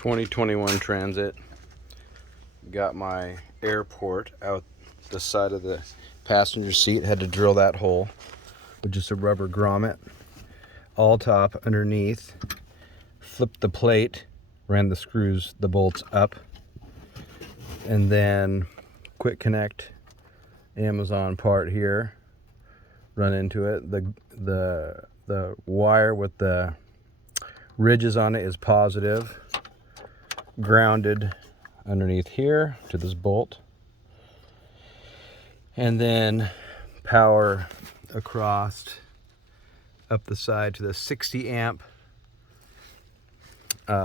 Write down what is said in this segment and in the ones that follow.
2021 Transit. Got my airport out the side of the passenger seat. Had to drill that hole with just a rubber grommet. All top underneath. Flipped the plate. Ran the screws, the bolts up. And then quick connect Amazon part here. Run into it. The wire with the ridges on it is positive. Grounded underneath here to this bolt, and then power across up the side to the 60 amp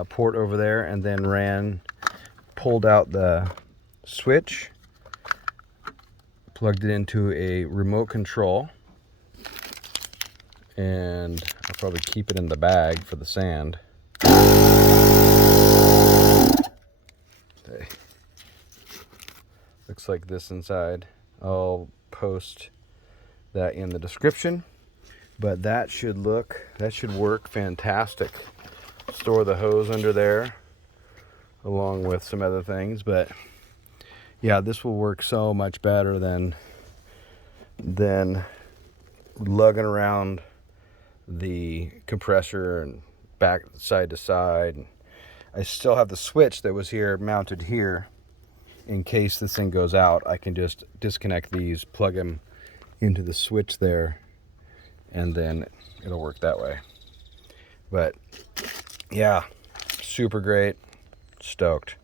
port over there, and then pulled out the switch, plugged it into a remote control, and I'll probably keep it in the bag for the sand. Okay. Looks like this inside. I'll post that in the description, but that should work fantastic. Store the hose under there along with some other things, but yeah, this will work so much better than lugging around the compressor and back side to side. I still have the switch that was here mounted here. In case this thing goes out, I can just disconnect these, plug them into the switch there, and then it'll work that way. But yeah, super great. Stoked.